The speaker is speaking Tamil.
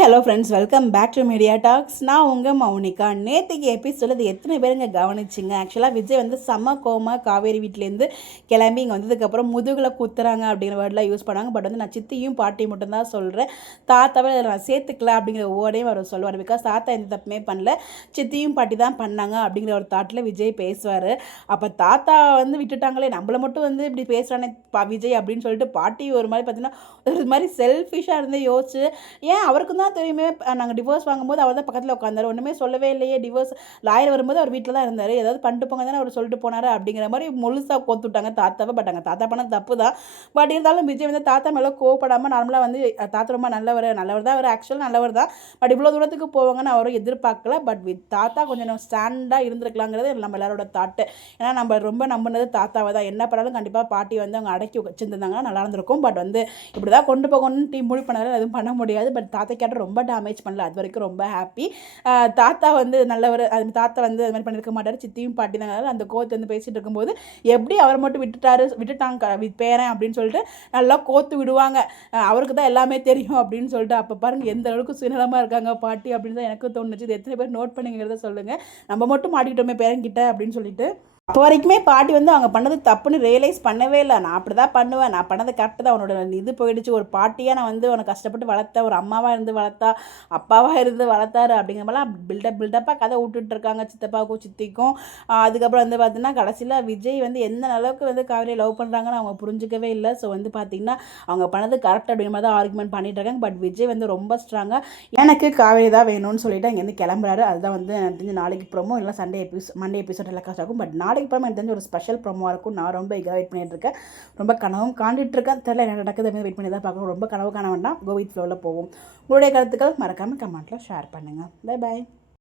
Hi hello friends, welcome back to media talks. நான் உங்கள் மௌனிகா. நேற்றுக்கு எபிசோடு அது எத்தனை பேருங்க கவனிச்சிங்க? ஆக்சுவலாக விஜய் வந்து செம்ம கோமா காவேரி வீட்டிலேருந்து கிளம்பி இங்கே வந்ததுக்கப்புறம் முதுகில் குத்துறாங்க அப்படிங்கிற வேர்டெலாம் யூஸ் பண்ணாங்க. பட் வந்து நான் சித்தியும் பாட்டியும் மட்டும்தான் சொல்கிறேன், தாத்தாவை நான் சேர்த்துக்கல அப்படிங்கிற வேர்டையும் அவர் சொல்லுவார். பிகாஸ் தாத்தா எந்த தப்புமே பண்ணல, சித்தியும் பாட்டி தான் பண்ணாங்க அப்படிங்கிற ஒரு தாட்டில் விஜய் பேசுவார். அப்போ தாத்தா வந்து விட்டுட்டாங்களே, நம்மளை மட்டும் வந்து இப்படி பேசுகிறானே விஜய் அப்படின்னு சொல்லிட்டு பாட்டி ஒரு மாதிரி பார்த்தீங்கன்னா ஒரு மாதிரி செல்ஃபிஷாக இருந்து யோசிச்சு, ஏன் அவருக்கு தான் தெரியுமே நாங்கள் டிவோர்ஸ் வாங்கும்போது அவர் தான் பக்கத்தில் உட்காந்தார், ஒன்றுமே சொல்லவே இல்லையே, டிவோர்ஸ் லாயர் வரும்போது அவர் வீட்டில் தான் இருந்தார், ஏதாவது பண்ணிட்டு போங்க தானே அவர் சொல்லிட்டு போனார் அப்படிங்கிற மாதிரி முழுசாக கோத்துட்டாங்க தாத்தாவை. பட் அங்கே தாத்தா பண்ண தப்பு தான். பட் இருந்தாலும் விஜய் வந்து தாத்தா மேலே கோவப்படாமல் நார்மலாக வந்து தாத்தா ரொம்ப நல்லவர் தான், அவர் ஆக்சுவலாக நல்லவர் தான். பட் இவ்வளோ தூரத்துக்கு போவாங்கன்னு அவரும் எதிர்பார்க்கல. பட் தாத்தா கொஞ்சம் ஸ்டாண்டாக இருந்திருக்கலாங்கிறது நம்ம எல்லாரோட தாட்டு. ஏன்னா நம்ம ரொம்ப நம்பினது தாத்தாவை தான். என்ன பண்ணாலும் கண்டிப்பாக பாட்டி வந்து அவங்க அடக்கி வச்சுருந்தாங்கன்னா நல்லா இருந்திருக்கும். பட் வந்து இப்படி தான் கொண்டு போகணும்னு டீம் முடிவு பண்ணாலும் எதுவும் பண்ண முடியாது. பட் தாத்தா கேட்ட ரொம்ப டேமேஜ் பண்ணல, அது வரைக்கும் ரொம்ப ஹாப்பி. தாத்தா வந்து நல்லவர், அது தாத்தா வந்து அது மாதிரி பண்ணியிருக்க மாட்டார். சித்தியும் பாட்டி தான் அந்த கோத்து வந்து பேசிகிட்டு இருக்கும்போது எப்படி அவர் மட்டும் விட்டுட்டாங்க பேரன் அப்படின்னு சொல்லிட்டு நல்லா கோத்து விடுவாங்க. அவருக்கு தான் எல்லாமே தெரியும் அப்படின்னு சொல்லிட்டு. அப்போ பாருங்கள் எந்த அளவுக்கு சுயநலமாக இருக்காங்க பாட்டி அப்படின்னு தான் எனக்கு தோணுச்சு. இது எத்தனை பேர் நோட் பண்ணிங்கிறத சொல்லுங்கள். நம்ம மட்டும் மாட்டிக்கிட்டோமே பேரன்கிட்ட அப்படின்னு சொல்லிட்டு. அப்போ வரைக்குமே பாட்டி வந்து அவங்க பண்ணது தப்புன்னு ரியலைஸ் பண்ணவே இல்லை. நான் அப்படி தான் பண்ணுவேன், நான் பண்ணது கரெக்டு தான், அவனோட இது போயிடுச்சு, ஒரு பாட்டியாக நான் வந்து அவனை கஷ்டப்பட்டு வளர்த்தேன், ஒரு அம்மாவாக இருந்து வளர்த்தா, அப்பாவாக இருந்து வளர்த்தாரு அப்படிங்கிற மாதிரிலாம் பில்டப்பாக கதை விட்டுட்டுருக்காங்க சித்தப்பாவுக்கும் சித்திக்கும். அதுக்கப்புறம் வந்து பார்த்தீங்கன்னா கடைசியில் விஜய் வந்து எந்த அளவுக்கு வந்து காவேரியை லவ் பண்ணுறாங்கன்னு அவங்க புரிஞ்சிக்கவே இல்லை. ஸோ வந்து பார்த்திங்கன்னா அவங்க பண்ணது கரெக்ட் அப்படிங்கிற மாதிரி தான் ஆர்குமெண்ட் பண்ணிட்டு இருக்காங்க. பட் விஜய் வந்து ரொம்ப ஸ்ட்ராங்காக எனக்கு காவேரி தான் வேணும்னு சொல்லிட்டு அங்கேருந்து கிளம்புறாரு. அதுதான் வந்து எனக்கு தெரிஞ்சு நாளைக்கு ப்ரோமோ இல்லை மண்டே எபிசோட் எல்லாம் காசு ஆகும். பட் நாளைக்கு அப்புறமா எனக்கு தெரிஞ்ச ஒரு ஸ்பெஷல் ப்ரோமோவாக இருக்கும். நான் ரொம்ப இதாக வெயிட் பண்ணிட்டு இருக்கேன், ரொம்ப கனவும் காண்டிட்டு இருக்கேன். தெரியல என்ன நடக்குது, வெயிட் பண்ணி தான் பார்க்கணும். ரொம்ப கனவு காண வேண்டாம், கோ வித் ஃப்ளோவில் போவோம். உங்களுடைய கருத்துக்கள் மறக்காமல் கமெண்ட்டில் ஷேர் பண்ணுங்கள். Bye bye.